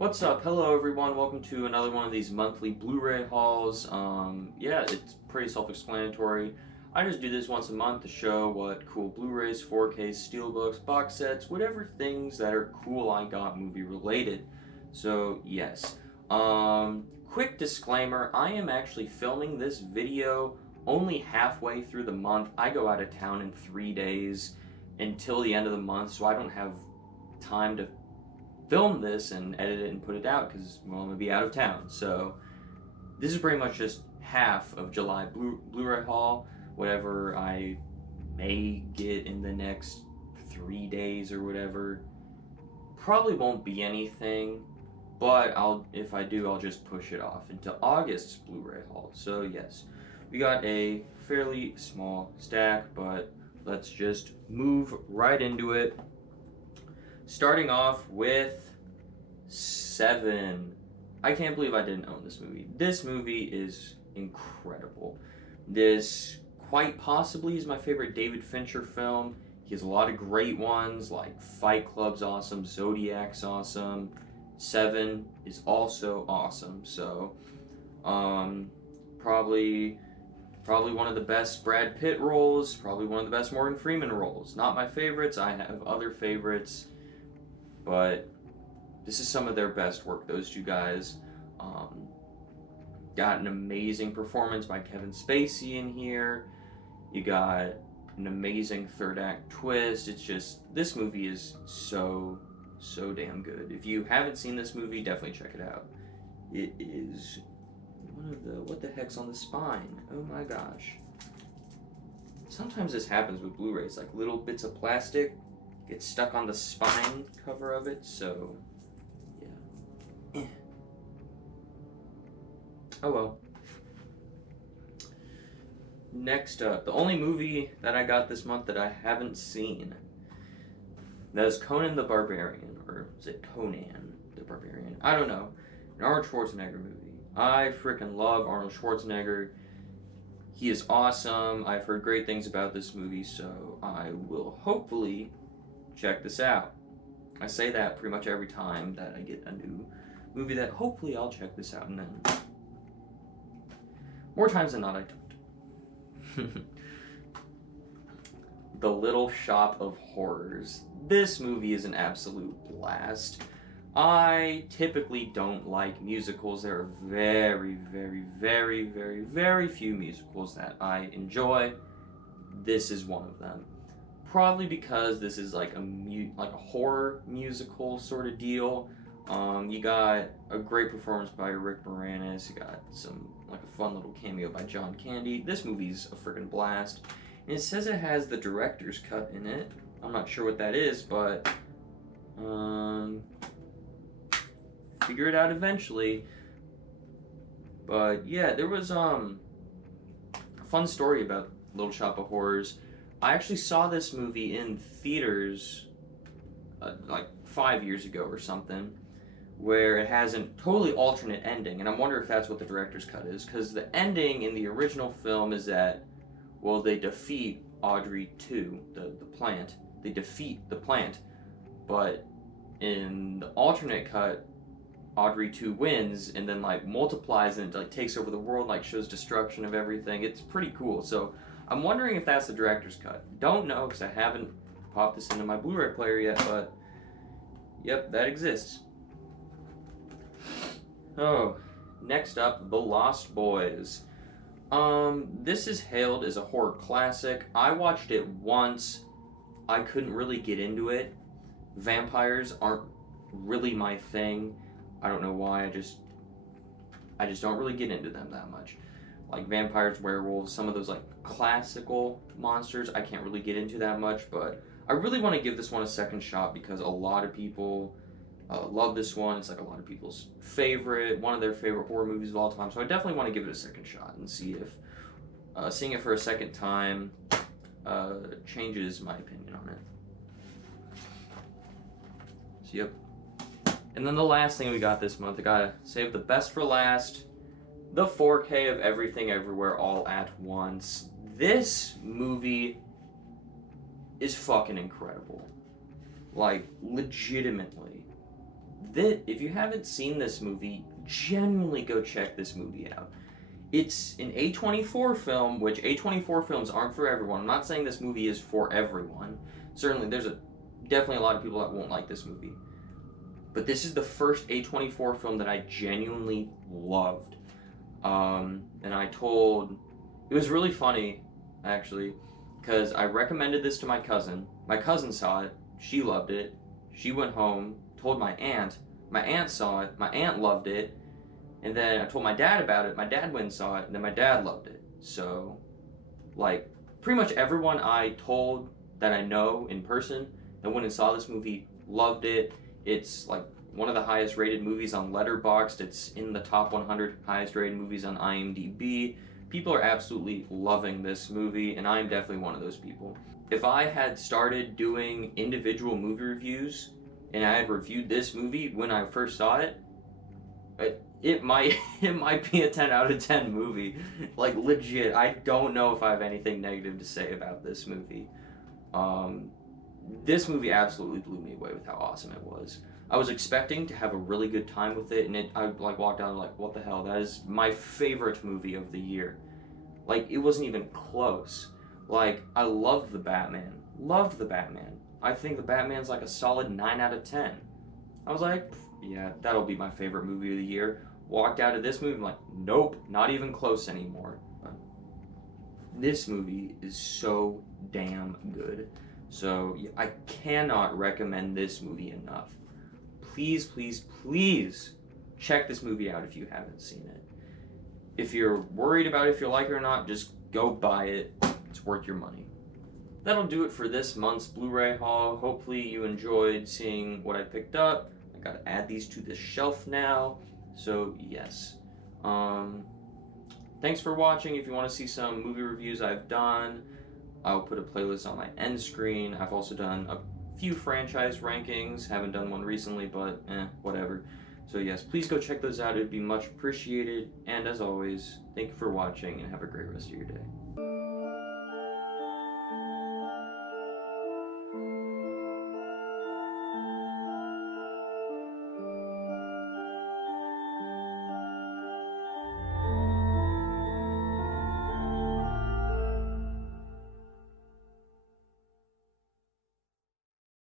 What's up? Hello everyone, welcome to another one of these monthly Blu-ray hauls. Yeah, it's pretty self-explanatory. I just do this once a month to show what cool Blu-rays, 4K, steelbooks, box sets, whatever things that are cool I got movie related. So, yes. Quick disclaimer, I am actually filming this video only halfway through the month. I go out of town in 3 days until the end of the month, so I don't have time to film this and edit it and put it out because, well, I'm going to be out of town. So this is pretty much just half of July Blu-ray haul, whatever I may get in the next 3 days or whatever. Probably won't be anything, but if I do, I'll just push it off into August's Blu-ray haul. So yes, we got a fairly small stack, but let's just move right into it. Starting off with Seven. I can't believe I didn't own this movie. This movie is incredible. This quite possibly is my favorite David Fincher film. He has a lot of great ones, like Fight Club's awesome, Zodiac's awesome, Seven is also awesome. So, probably one of the best Brad Pitt roles, probably one of the best Morgan Freeman roles. Not my favorites, I have other favorites, but this is some of their best work, those two guys. Got an amazing performance by Kevin Spacey in here. You got an amazing third act twist. It's just, this movie is so damn good. If you haven't seen this movie, definitely check it out. It is one of the, what the heck's on the spine? Oh my gosh. Sometimes this happens with Blu-rays, like little bits of plastic get stuck on the spine cover of it, so yeah. Oh well. Next up, the only movie that I got this month that I haven't seen, that is Conan the Barbarian, or is it Conan the Barbarian? I don't know. An Arnold Schwarzenegger movie. I freaking love Arnold Schwarzenegger. He is awesome. I've heard great things about this movie, so I will hopefully check this out. I say that pretty much every time that I get a new movie that hopefully I'll check this out, and then more times than not I don't. The Little Shop of Horrors. This movie is an absolute blast. I typically don't like musicals. There are very few musicals that I enjoy. This is one of them. Probably because this is like a horror musical sort of deal. You got a great performance by Rick Moranis. You got a fun little cameo by John Candy. This movie's a freaking blast. And it says it has the director's cut in it. I'm not sure what that is, but figure it out eventually. But yeah, there was a fun story about Little Shop of Horrors. I actually saw this movie in theaters like 5 years ago or something, where it has a totally alternate ending, and I wonder if that's what the director's cut is, because the ending in the original film is that, well, they defeat Audrey 2, the plant. They defeat the plant, but in the alternate cut, Audrey 2 wins and then like multiplies and like takes over the world, like shows destruction of everything. It's pretty cool. So I'm wondering if that's the director's cut. Don't know because I haven't popped this into my Blu-ray player yet, but yep, that exists. Oh, next up, The Lost Boys. This is hailed as a horror classic. I watched it once. I couldn't really get into it. Vampires aren't really my thing. I don't know why. I just don't really get into them that much. Like vampires, werewolves, some of those like classical monsters, I can't really get into that much, but I really want to give this one a second shot because a lot of people love this one. It's like a lot of people's favorite, one of their favorite horror movies of all time, so I definitely want to give it a second shot and see if seeing it for a second time changes my opinion on it. So yep. And then the last thing we got this month, I gotta save the best for last. The 4K of Everything Everywhere All at Once. This movie is fucking incredible. Like, legitimately. if you haven't seen this movie, genuinely go check this movie out. It's an A24 film, which A24 films aren't for everyone. I'm not saying this movie is for everyone. Certainly, there's definitely a lot of people that won't like this movie. But this is the first A24 film that I genuinely loved. And it was really funny, actually, because I recommended this to my cousin. My cousin saw it. She loved it. She went home, told my aunt. My aunt saw it. My aunt loved it. And then I told my dad about it. My dad went and saw it, and then my dad loved it. So, like, pretty much everyone I told that I know in person that went and saw this movie loved it. It's, like, one of the highest rated movies on Letterboxd. It's in the top 100 highest rated movies on IMDb. People are absolutely loving this movie, and I'm definitely one of those people. If I had started doing individual movie reviews, and I had reviewed this movie when I first saw it, it might be a 10 out of 10 movie. Like, legit, I don't know if I have anything negative to say about this movie. This movie absolutely blew me away with how awesome it was. I was expecting to have a really good time with it, and I like walked out like, what the hell? That is my favorite movie of the year. Like, it wasn't even close. Like, I loved the Batman. Loved the Batman. I think the Batman's like a solid 9 out of 10. I was like, yeah, that'll be my favorite movie of the year. Walked out of this movie, I'm like, nope, not even close anymore. This movie is so damn good. So I cannot recommend this movie enough. Please, please, please check this movie out if you haven't seen it. If you're worried about if you like it or not, just go buy it. It's worth your money. That'll do it for this month's Blu-ray haul. Hopefully you enjoyed seeing what I picked up. I gotta add these to the shelf now. So yes. Thanks for watching. If you want to see some movie reviews I've done, I'll put a playlist on my end screen. I've also done a few franchise rankings. Haven't done one recently, but whatever. So yes, please go check those out. It'd be much appreciated. And as always, thank you for watching and have a great rest of your day.